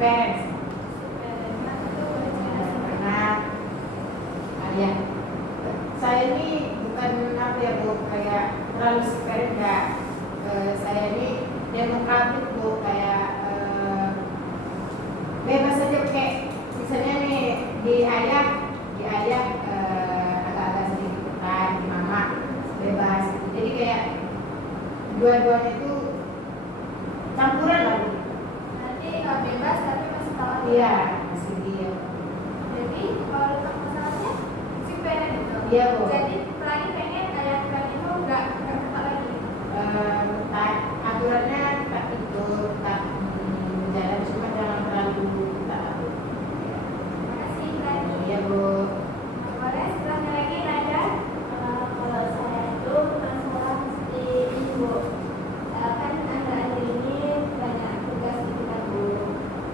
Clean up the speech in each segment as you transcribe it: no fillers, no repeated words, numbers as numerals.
Fans. Superman itu bercerita Nah, ya. Saya ini bukan apa ya Bu, kayak terlalu super enggak. Saya ini demokratis Bu, kayak bebas saja kayak misalnya nih di ayah agak-agak sedikit tekan, di mama bebas. Jadi kayak dua-duanya itu campuran lah Bu. nanti bebas tapi masih tahu. Iya, masih dia. Jadi kalau untuk masalahnya si pengen gitu. Iya Bu. Jadi lagi pengen ayah pengen itu nggak ketat lagi. Aturannya tak itu tak berjalan, cuma jangan terlalu tak. Terima kasih lagi. Iya Bu. Boleh setelahnya lagi Nada. Kalau saya itu masalah seperti ini Bu, kan anak-anak ini banyak tugas di kita guru.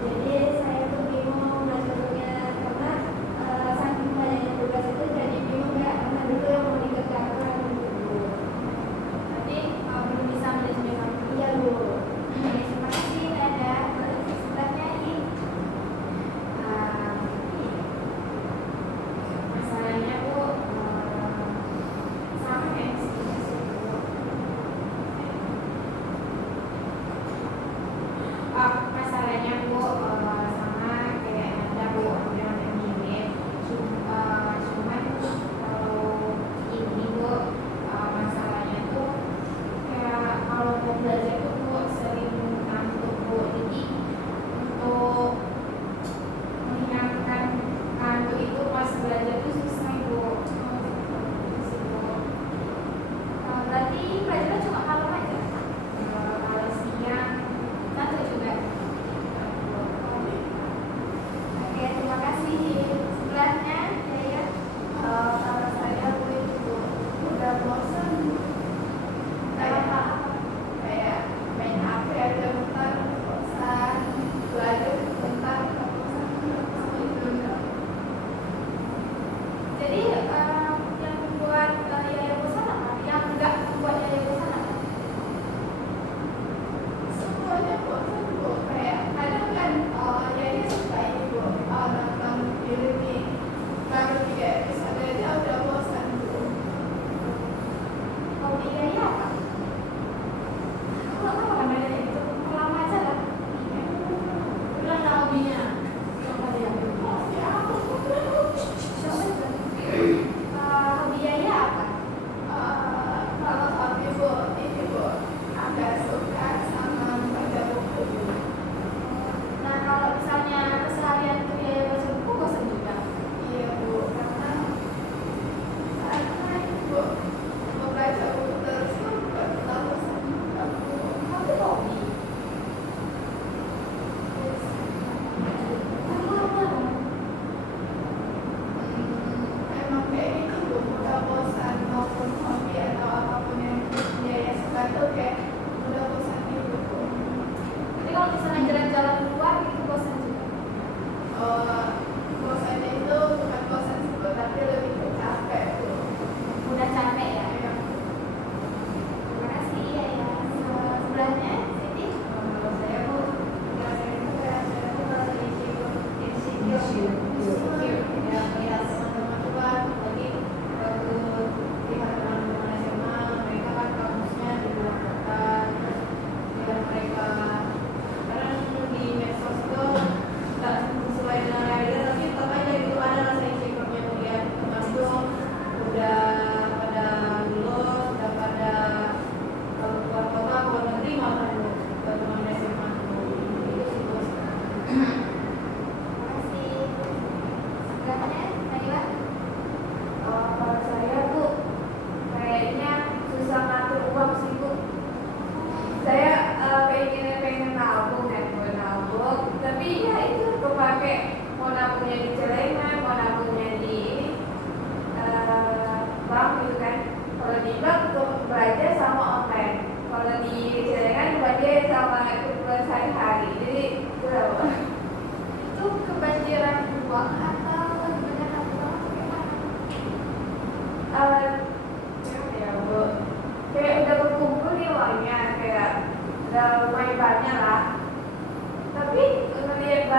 Jadi saya tuh bingung ngaturnya karena saking banyaknya tugas itu jadi bingung ya mana dulu yang mau dikerjakan gitu Bu. Nanti belum bisa manajemen waktu. Iya Bu. Terima kasih Nada. Boleh setelahnya lagi. Masalahnya Bu, sama kayak sebenarnya sih Bu. Masalahnya Bu, sama kayak ada Bu, yang mirip. Cuman kalau ini Bu, masalahnya tuh kayak kalau mau belajar tuh Bu sering ngantuk Bu. Jadi untuk menghilangkan kantuk itu pas belajar tuh susah Bu. Berarti pelajaran cuma malam aja. Kalau siang Satu juga. Oke, terima kasih. Setelahnya saya Kalau saya Bu itu udah bosan kayak main HP aja bentar bosan, belajar bentar bosan itu. jadi yang membuat Yaya bosan apa? Yang enggak membuat Yaya bosan apa? Semuanya bosan Bu, kayak kadang kan jadi suka ini Bu, nonton film nih baru 3 episode aja udah bosan Bu. Hobi Yaya apa? Aku nggak tahu kan Yaya itu. Lama aja lah. Bilang hobinya apa dia? Ya aku Coba aja. Hobi Yaya apa? kalau hobi Bu ini Bu agak suka sama baca buku Bu. Nah, kalau misalnya keseharian itu Yaya baca buku bosan juga. Iya Bu, karena ini Bu membaca buku terus kan bukan terlalu bosan juga Bu. Tapi hobi. Lama-lama. Emang kayak gitu Bu, udah bosan maupun hobi atau apapun yang dia suka tuh kayak udah bosan gitu Bu. Tapi kalau misalnya jalan-jalan keluar itu bosan juga. Bosannya itu bukan bosan sih Bu, tapi lebih ke capek Bu. Udah capek ya. Kayak Terima kasih Yaya. Sebelahnya Siti. kalau saya Bu, saya itu kayak saya tuh merasa insecure. Ya, teman-teman tuh kan lagi waktu lihat teman-teman SMA, mereka kan kampusnya di luar kota, dan mereka kadang di medsos tuh nggak sesuai dengan realita, tapi tetap aja gitu ada rasa insecure-nya melihat teman tuh udah pada lulus, udah pada keluar kota, keluar negeri, malah teman SMA tuh itu sih Bu. Terima kasih. Sebelahnya Nailah. Kalau saya Bu, kayaknya susah ngatur uang sih Bu. Saya pengen nabung tapi ya itu kepake, mau nabungnya di celengan, mau nabungnya di ini bank gitu kan. Kalau di bank untuk belanja sama online, kalau di celengan belanja sama kebutuhan sehari-hari. Jadi itu lah Bu. Itu kebanjiran uang atau kebanyakan uang atau gimana? Ya Bu, kayak udah berkumpul nih uangnya, kayak udah lumayan banyak lah. Tapi ngelihat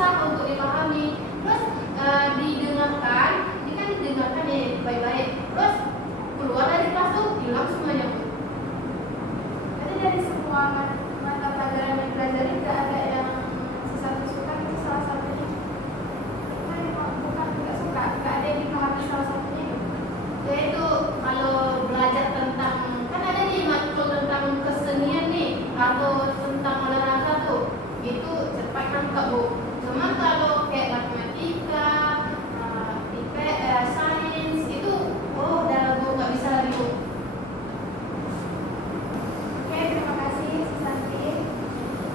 susah untuk dipahami. Terus didengarkan, ini kan didengarkan ya baik-baik. Terus keluar dari kelas tuh hilang semuanya. Jadi dari semua mata pelajaran yang dipelajari nggak ada yang satu suka itu salah satunya. Bukan nggak suka, nggak ada yang dipahami salah satunya. Yaitu kalau belajar tentang, kan ada nih matkul tentang kesenian nih atau tentang olahraga tuh, itu cepat nangkep Bu. Cuma kalau kayak matematika, IPS, sains itu udah Bu nggak bisa lagi Bu. Oke, terima kasih Susanti.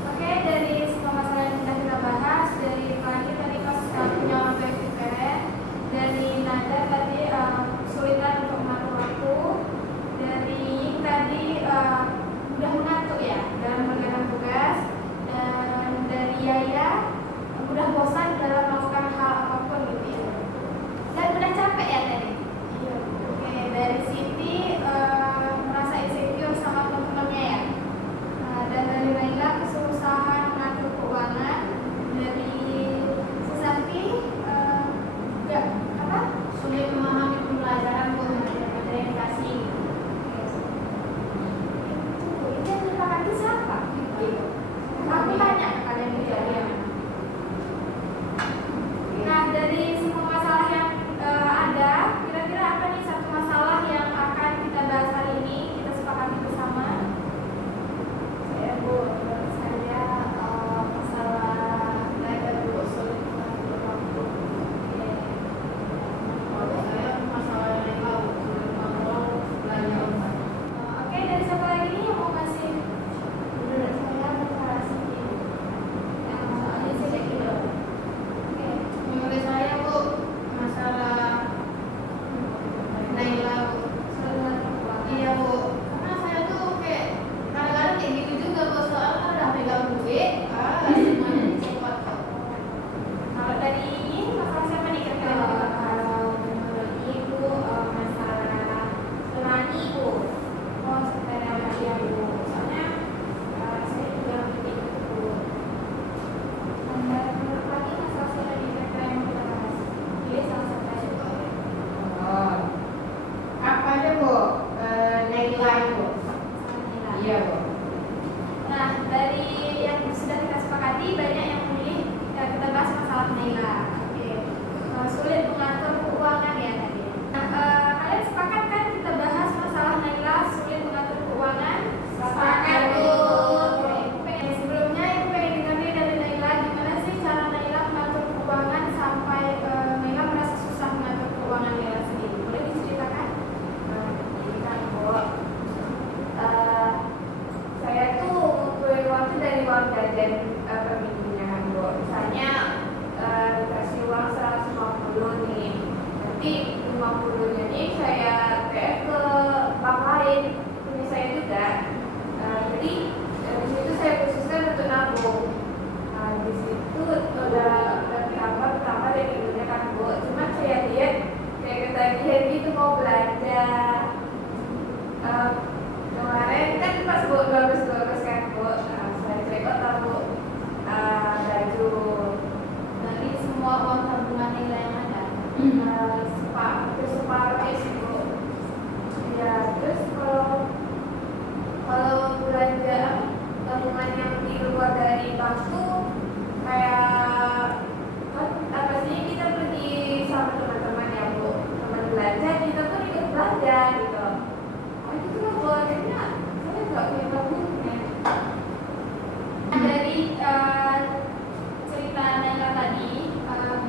Oke, dari semua masalah yang sudah kita bahas, dari Fani tadi pas punya orang tua yang keren, dari Nada tadi kesulitan untuk mengatur waktu, dari Ying tadi mudah mengantuk ya dalam mengerjakan tugas, dan dari Yaya mudah bosan dalam melakukan hal apapun gitu ya, dan mudah capek ya tadi. Iya. Oke, dari Siti merasa insecure sama teman-temannya ya. Dan dari Naila kesusahan mengatur keuangan. Dari Susanti juga apa? Sulit memahami pembelajaran Bu, materi yang dikasih. Itu yang disepakati siapa? Gitu. Aku tanya ke kalian juga ya. Nah, dari semua masalah yang ada, kira-kira apa nih satu masalah yang akan kita bahas hari ini, kita sepakati bersama? Saya Bu, menurut saya masalah belajar dulu sulit mengatur waktu. Kalau saya masalah yang tahu sulit mengontrol belanja online. Oke, dari siapa lagi nih yang mau ngasih? Menurut saya masalah Siti. Yang masalahnya sih gitu. Oke. Menurut saya Bu masalah Naila Bu. Iya Bu, karena saya tuh kayak kadang-kadang kayak gitu juga Bu, soalnya kalau udah pegang duit, semuanya dicekot kok. Kalau dari ini masalah siapa nih kira-kira yang kita bahas? Kalau menurut Ibu masalah nurani Bu. Oh, sebenarnya apa Iya ya? Bu. Soalnya saya juga begitu Bu. Dan menurut lagi masalah siapa nih kira-kira yang kita bahas? Pilih salah satu aja. Oh, apa aja Bu? Naila Bu. Masalah nilai. Iya Bu. Nah, dari yang sudah kita sepakati banyak yang memilih kita bahas masalah Naila. Oke. Sulit mengatur keuangan ya tadi. Nah, kalian sepakat kan kita bahas masalah Naila sulit mengatur keuangan? Sepakat, Bu. Oke. Sebelumnya Ibu pengen dengar nih dari Naila gimana sih cara Naila mengatur keuangan sampai Naila merasa susah mengatur keuangan Naila sendiri. Boleh diceritakan? Jadi kan Bu, saya tuh ngumpulin uang tuh dari uang jajan per minggunya kan Bu. Misalnya dikasih uang 150 nih, nanti 50-nya nih saya TF ke bank lain punya saya juga. Jadi di situ saya khususkan untuk nabung. Nah, di situ udah bertambah dari minggunya kan Bu. Cuma saya lihat kayak ketagihan gitu mau belanja. Kemarin kan pas Bu 12 kan Bu, saya check out lah Bu baju. Dari semua uang tabungan Naila yang ada. Hampir separuh aja sih Bu. Ya terus kalau belanja tabungan yang di luar dari bank tuh kayak kan apa sih kita pergi sama teman-teman ya Bu, teman belanja kita pun ikut belanja gitu. Oh itu tuh Bu, akhirnya saya nggak punya tabungan. Dari cerita Naila tadi,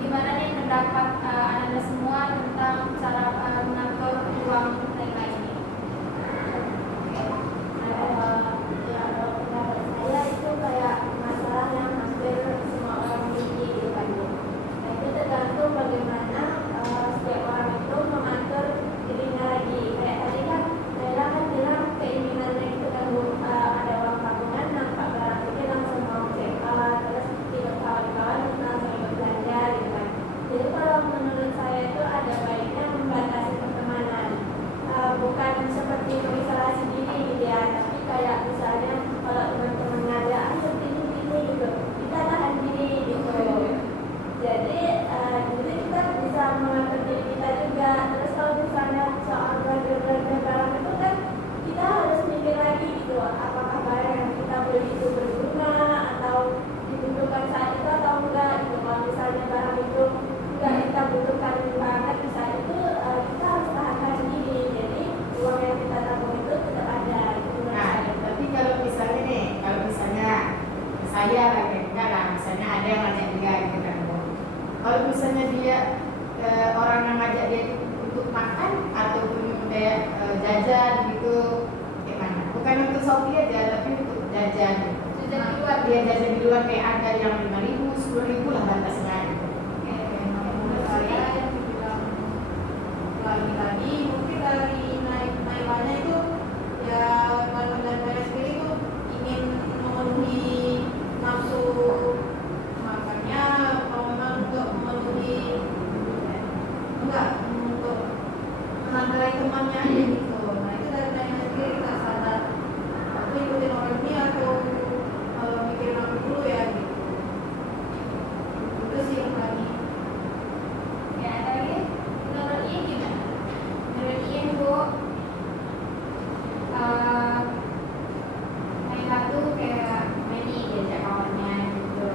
gimana nih pendapat Anda semua tentang cara misalnya dia orang yang ngajak dia itu untuk makan ataupun kayak jajan gitu, gimana? Bukan untuk Shopee aja, tapi untuk jajan. Jajan di luar. Dia jajan di luar kayak ada yang 5.000, 10.000 lah batasnya. Gitu. Menurut saya yang dibilang lagi-lagi mungkin dari naikannya itu ya kalau dari saya sendiri itu ingin memenuhi nafsu makannya, kalau memang untuk memenuhi enggak untuk menandai temannya aja gitu. Nah itu dari saya sendiri nggak sadar aku ikutin orang ini atau mikirin aku dulu ya gitu. Itu sih yang lagi. Ya, tadi menurut Iin gimana? Menurut Iin, Bu, Naila tuh kayak Medi diajak kawannya gitu.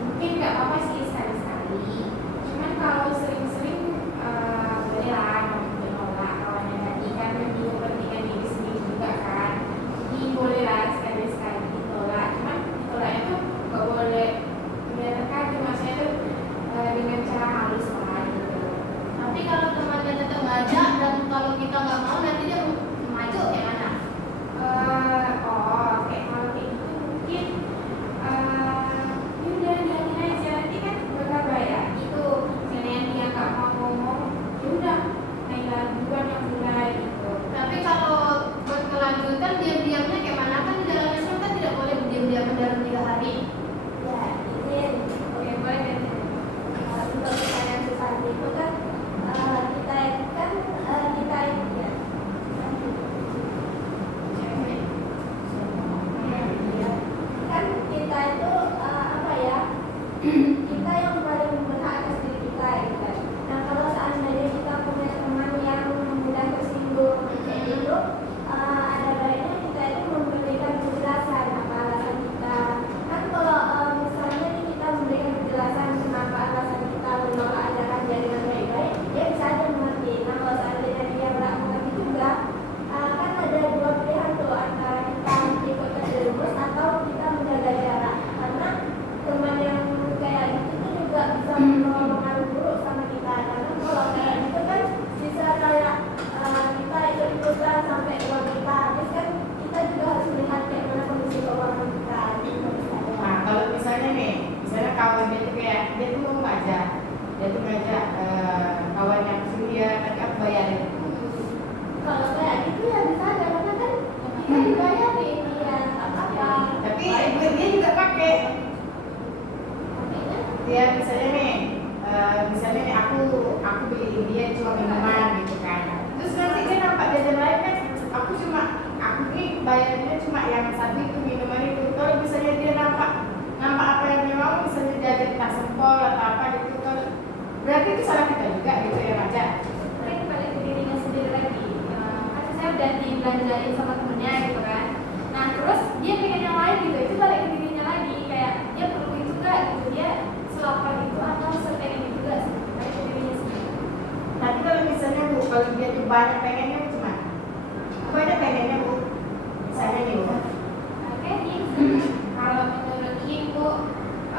Mungkin nggak apa-apa sih sekali-sekali. Cuman kalau sering-sering boleh lah menolak kawannya tadi kan lebih kepentingan diri sendiri juga kan. Jadi boleh lah sekali-sekali ditolak. Cuman ditolaknya tuh nggak boleh biarkan maksudnya tuh dengan cara halus lah gitu. Tapi kalau temannya tetap ngajak dan kalau kita nggak mau nanti dia maju ya mana? Kayak kalau kayak gitu mungkin udah diamin aja nanti kan berapa ya itu misalnya dia nggak mau ngomong ya udah Naila duluan yang mulai gitu. Tapi kalau buat kelanjutan diam-diamnya kayak mana kan di dalam Islam kan tidak boleh diam-diam dalam 3 hari. Ya izin oke boleh kan. Untuk pertanyaan seperti itu kan kita ya kan kita itu apa ya kita yang paling berhak atas diri kita gitu kan. Nah kalau seandainya kita punya teman yang mudah tersinggung kayak gitu ada baiknya kita itu memberikan penjelasan apa alasan kita kan. Kalau misalnya nih kita memberikan penjelasan kenapa alasan kita menolak ajaran dari yang baik-baik dia bisa aja mengerti. Nah kalau seandainya dia nggak mengerti juga kan ada dua pilihan tuh antara kita ikut terjerumus atau kita menjaga jarak karena teman yang kayak gitu tuh juga bisa membawa pengaruh buruk sama kita karena kalau kayak gitu kan bisa kayak kita ikut-ikutan sampai uang kita habis kan kita juga harus melihat kayak mana kondisi keuangan kita gitu misalnya. Nah kalau misalnya nih, misalnya kawan dia tuh kayak dia tuh mau ngajak, kawan yang suruh dia nanti aku bayarin. Kalau kayak gitu ya bisa aja karena kan kita dibayarin ya apa-apa. Tapi duit dia juga pakai. Dia misalnya nih aku beliin dia cuma minuman gitu kan. Terus nanti dia nampak jajan lain kan, aku nih bayarnya cuma yang satu itu minuman itu. Kalau misalnya dia nampak apa yang dia mau, misalnya jajan tas sempol atau apa gitu, kalau berarti itu salah kita juga gitu ya Raja. Tapi balik ke dirinya sendiri lagi. Kan saya udah dibelanjain sama temennya gitu kan. Nah terus dia pengen yang lain gitu, itu balik ke dirinya lagi kayak dia perlu itu gak gitu, dia selapar itu atau sepengen itu gak sih, balik ke dirinya sendiri. Tapi kalau misalnya Bu, kalau dia tuh banyak pengennya cuma banyak pengennya Bu, misalnya nih Bu. Oke, kalau menurut Ibu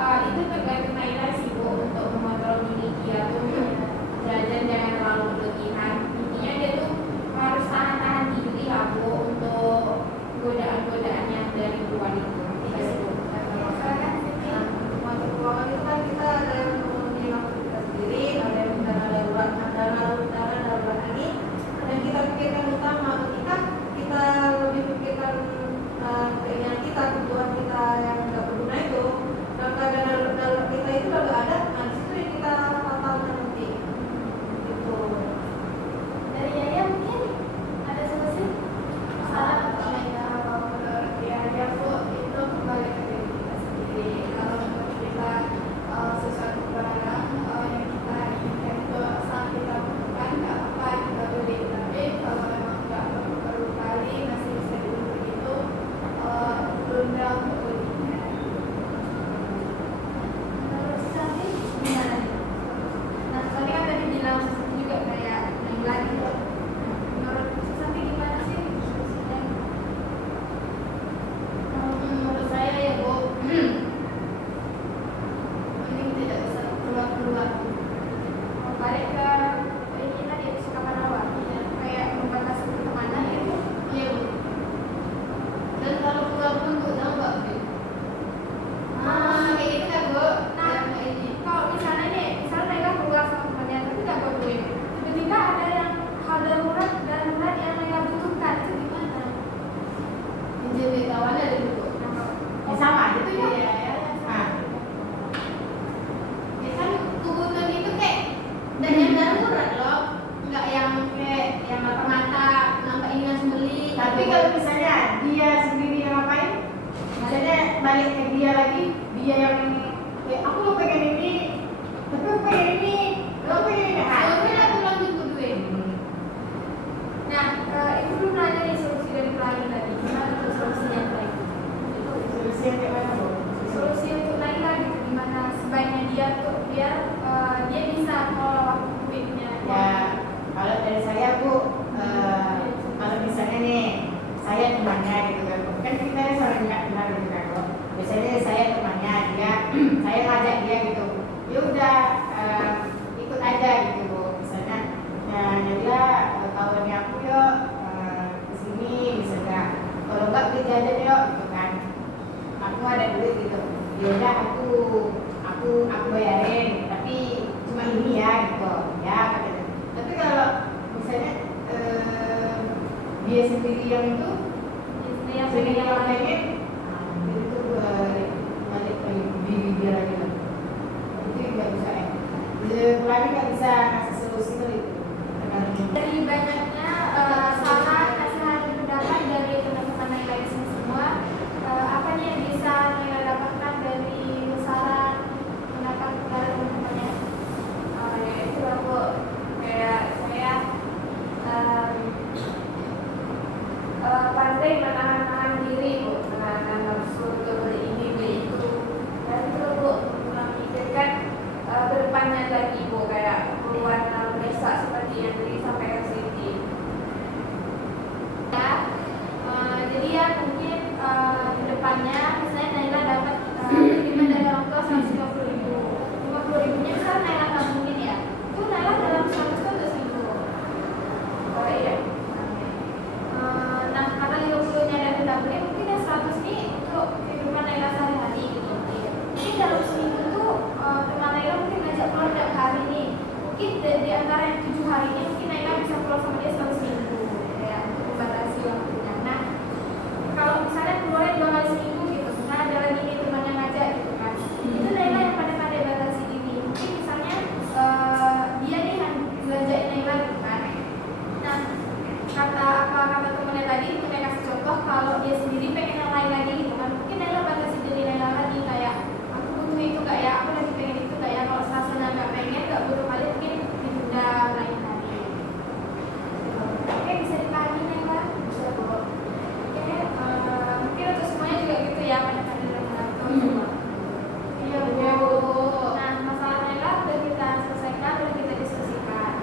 itu tergantung Naila sih Bu untuk mengontrol diri dia tuh jajan jangan terlalu berlebihan. Intinya dia tuh harus tahan-tahan diri lah Bu untuk godaan-godaan yang dari luar itu. Tidak dia yang aku mau pengen ini, tapi aku pengen ini, aku pengen ini. Soalnya aku lanjut ke duit. Nah, itu belum nanya nih solusi dari pelangi tadi. Gimana tuh solusinya pelangi? Itu Solusi yang kayak mana, Bu? solusi untuk Naila gitu. Gimana sebaiknya dia tuh biar dia bisa mengelola waktu duitnya. Ya, kalau dari saya Bu, kalau misalnya nih saya temannya gitu kan kita saling nggak kenal gitu kan Bu. Biasanya saya temannya dia, saya ngajak dia gitu, ya udah ikut aja gitu Bu. Misalnya, Nabila kawannya aku yuk kesini misalnya, kalau nggak beli jajan yuk gitu kan. Aku ada duit gitu, ya udah aku bayarin, tapi cuma ini ya gitu ya katanya. Tapi kalau misalnya dia sendiri yang itu sendiri yang pengen itu balik ke diri dia lagi lah. Itu nggak bisa ya, mulai nggak bisa kasih solusi kali itu. Dari banyaknya saran, nasihat, dan pendapat dari teman-teman Naila di sini semua, apa nih yang bisa Naila dapatkan dari saran, pendapat dari teman-temannya? Ya itu aku kayak saya pandai menahan diri Bu, menahan nafsu untuk beli ini beli itu, dan itu Bu memikirkan berdepannya lagi Bu, kayak peluang besar seperti yang tadi sampaikan Siti. Ya, jadi ya mungkin di depannya misalnya Naila dapat kiriman dari orang tua 150.000, 50.000-nya bisa Naila tabungin ya. Itu Naila dalam 100 tahun udah 1.000. Oh iya. Nah, karena 50-nya dari tabungin, mungkin yang 100 ini untuk kehidupan Naila sehari-hari gitu. Mungkin dalam seminggu tuh teman Naila mungkin ngajak keluar tiap hari nih. Mungkin di antara yang 7 hari ini mungkin Naila bisa keluar sama dia selama seminggu ya, untuk membatasi waktunya. Nah, kalau misalnya keluarnya 2 kali seminggu gitu, misalnya ada lagi nih temannya ngajak gitu kan, itu Naila yang pandai-pandai batasi diri. Mungkin misalnya dia nih yang belanjain Naila gitu kan. Nah, kata temennya tadi, temennya kasih contoh kalau dia sendiri pengen yang lain lagi gitu kan, mungkin Naila batasi diri Naila lagi, kayak aku butuh itu gak ya, aku lagi pengen itu gak ya, kalau rasanya gak pengen, gak butuh kali, mungkin ditunda lain hari. Oke, bisa dipahami Naila? Bisa Bu. Oke, mungkin untuk semuanya juga gitu ya, pandai-pandai dalam mengatur semua. Iya Bu. Nah, masalah Naila udah kita selesaikan, udah kita diskusikan.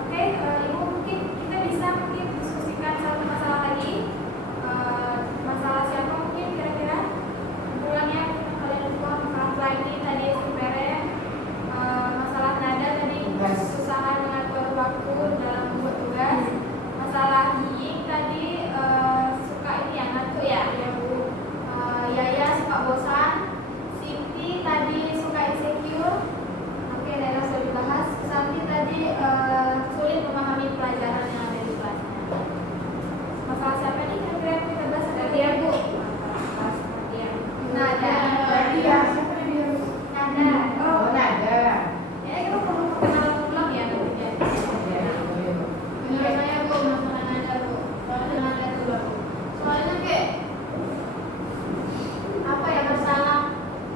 Oke, Ibu mungkin kita bisa diskusikan satu masalah lagi. Masalah siapa mungkin kira-kira? Ulangnya kalian berdua, masalah lain tadi sebenarnya masalah nada tadi kesusahan mengatur waktu dalam membuat tugas. Masalah Ying tadi suka ini ya ngantuk ya, ya Bu. Yaya suka bosan. Siti tadi suka insecure. Oke, Naila sudah dibahas. Santi tadi sulit memahami pelajaran yang ada di kelasnya. Masalah siapa nih kira-kira yang kita bahas? Ada dia Bu. Nada. Dia siapa dia? Nada. Oh, nada. Ya kita perlu kenalan ulang ya nantinya. Menurut saya Bu, masalah nada Bu. Soalnya nada dulu Bu. Soalnya kayak apa ya, masalah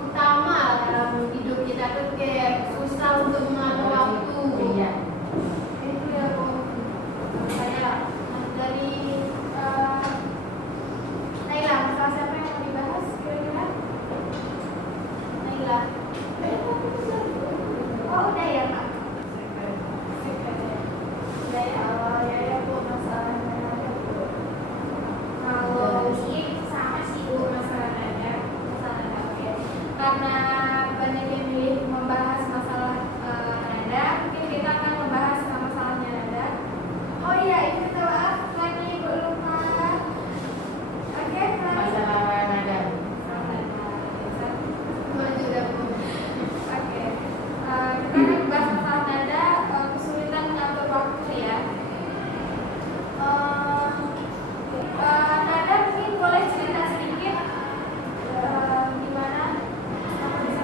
utama dalam hidup kita tuh kayak susah untuk mengatur waktu. Iya. Itu ya Bu. Saya dari Naila, masalah siapa yang mau dibahas kira-kira? Naila. Oh udah ya Kak. Udah ya? Ya Bu, masalah nada Bu. Kalau ini sama sih Bu, masalah nada. Oke. Karena banyak yang milih membahas masalah nada, mungkin kita akan membahas masalahnya nada. Oh iya, ini minta maaf lagi Bu lupa. Oke, Masalah nada. Maju dah Bu. Oke, kita akan bahas masalah nada, kesulitan mengatur waktu ya. Nada mungkin boleh cerita sedikit gimana? Apa bisa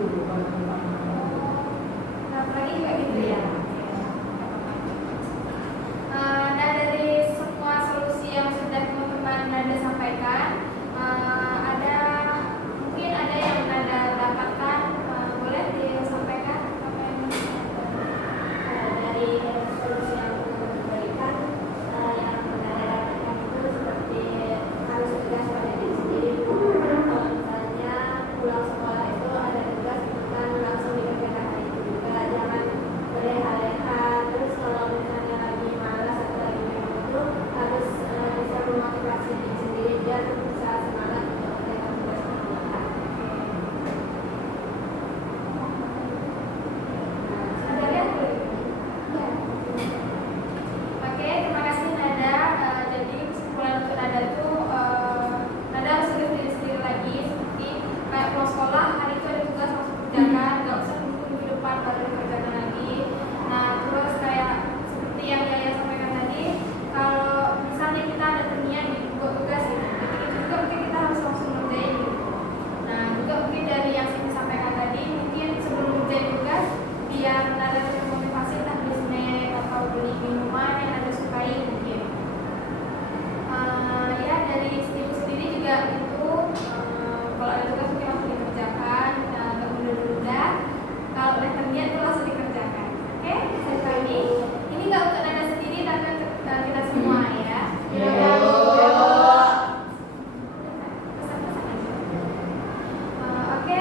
gitu kalau teman. Nah, apalagi juga gitu ya. Nah, dari semua solusi yang sudah teman-teman Nada sampaikan, ada mungkin ada yang Nada dapatkan, boleh disampaikan apa yang Dari solusi yang teman-teman berikan, yang Nada dapatkan itu seperti harus tegas pada diri sendiri. Kalau misalnya pulang sekolah itu ada tugas, bukan langsung dikerjakan hari itu juga. Jangan berleha-leha. Terus kalau misalnya lagi malas atau lagi bingung itu harus bisa memotivasi diri sendiri biar bisa semangat untuk mengerjakan tugas sekolah. ada yang boleh? Ya. Oke, terima kasih Nada. Jadi kesimpulan untuk Nada itu Nada harus tegas diri sendiri lagi, seperti kayak pulang sekolah hari itu ada tugas langsung kerjakan, nggak usah tunggu minggu depan baru dikerjakan lagi. Nah, terus kayak seperti yang Yaya sampaikan tadi, kalau misalnya kita ada berniat di buat tugas gitu, ketika itu juga mungkin kita harus langsung ngerjain gitu. Nah, juga mungkin dari yang saya sampaikan tadi, mungkin sebelum ngerjain tugas biar Nada termotivasi, entah beli snack atau beli minuman yang Nada sukai mungkin. Ya, dari ibu sendiri juga itu kalau ada tugas mungkin langsung dikerjakan, nggak menunda-nunda. Kalau udah terniat itu langsung dikerjakan. Oke, saya kali ini nggak untuk Nada sendiri tapi untuk kita semua ya. Pesan-pesan aja. Oke,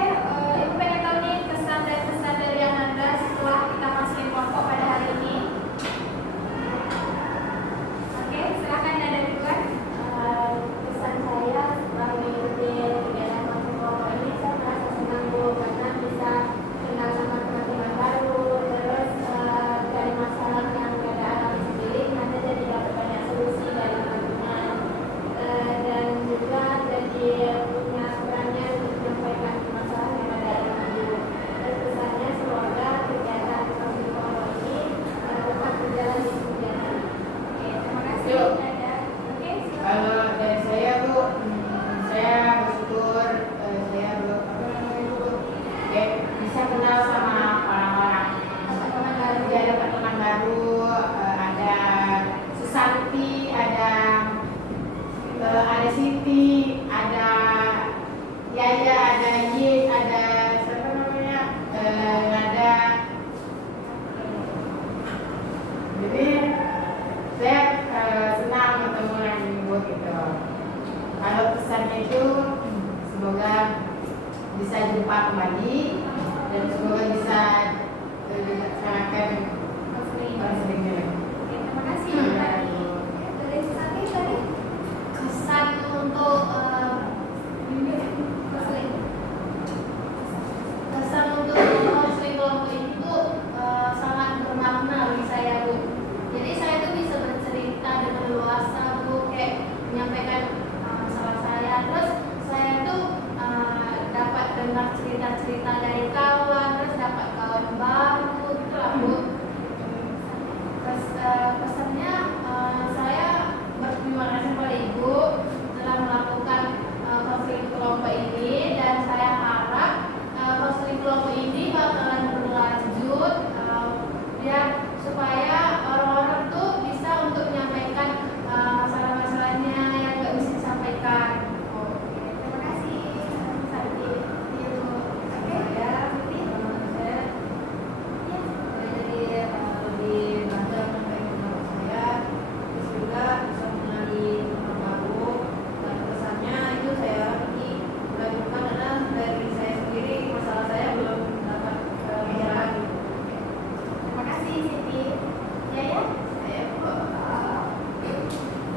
Ibu pengen tahu nih pesan dan pesan dari yang Nada setelah kita masukin kelompok pada hari ini. Oke, silakan Nada duluan. Pesan saya setelah mengikuti kegiatan masuk kelompok ini, saya merasa senang Bu, karena bisa kenal sama teman-teman baru. Terus dari masalah yang Nada alami sendiri, Nada jadi dapat banyak solusi dari teman-teman. Dan juga jadi punya keberanian untuk menyampaikan masalah yang Nada alami. Dan pesannya semoga kegiatan masuk kelompok ini tetap berjalan di kemudian hari. Oke, terima kasih Yuk. Nada. Oke, silakan. Kalau dari saya tuh, saya bersyukur saya ya, bisa kenal sama orang-orang, Teman-teman baru. ya dapat teman baru, ada Susanti, ada Siti, ada Yaya, ada Ye, ada siapa namanya, ada. Jadi saya senang bertemu dengan ibu gitu. Kalau pesannya itu semoga bisa jumpa kembali dan semoga bisa dilaksanakan konseling. Oke, terima kasih Nada. Dari Susanti tadi kesan untuk kesan untuk konseling kelompok itu sangat bermakna bagi saya Bu. Jadi saya tuh bisa bercerita dengan luasa Bu, kayak menyampaikan masalah saya. Terus saya tuh dapat dengar cerita-cerita dari kawan, terus dapat kawan baru gitu lah Bu. Terus pesannya saya berterima kasih kepada Ibu telah melakukan konseling kelompok ini, dan saya harap konseling kelompok ini bakalan berlanjut biar supaya orang-orang tuh bisa untuk menyampaikan masalah-masalahnya yang nggak bisa disampaikan. Oke, terima kasih Santi. Oke, ya, Santi. Saya jadi lebih belajar mengenai menurut saya, terus juga bisa mengenali teman baru. Dan pesannya itu saya ini mulai bukan karena dari saya sendiri masalah saya belum dapat bicara gitu. Terima kasih Siti. Ya ya. Saya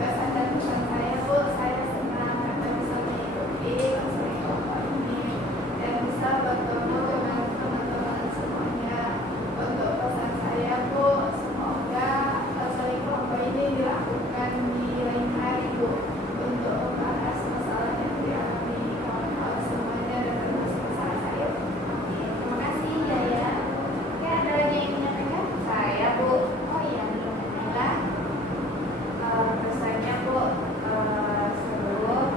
Kesan dan pesan saya Bu, saya senang karena bisa mengikuti konseling kelompok ini dan bisa bertemu dengan teman-teman semuanya. Untuk pesan saya Bu, semoga konseling kelompok ini dilakukan di lain hari Bu, untuk membahas masalah yang dialami kawan-kawan semuanya dan termasuk masalah saya. Oke, terima kasih Yaya. Oke, ada lagi yang menyampaikan? saya Bu, Oh iya, belum ada. pesannya Bu, sebelum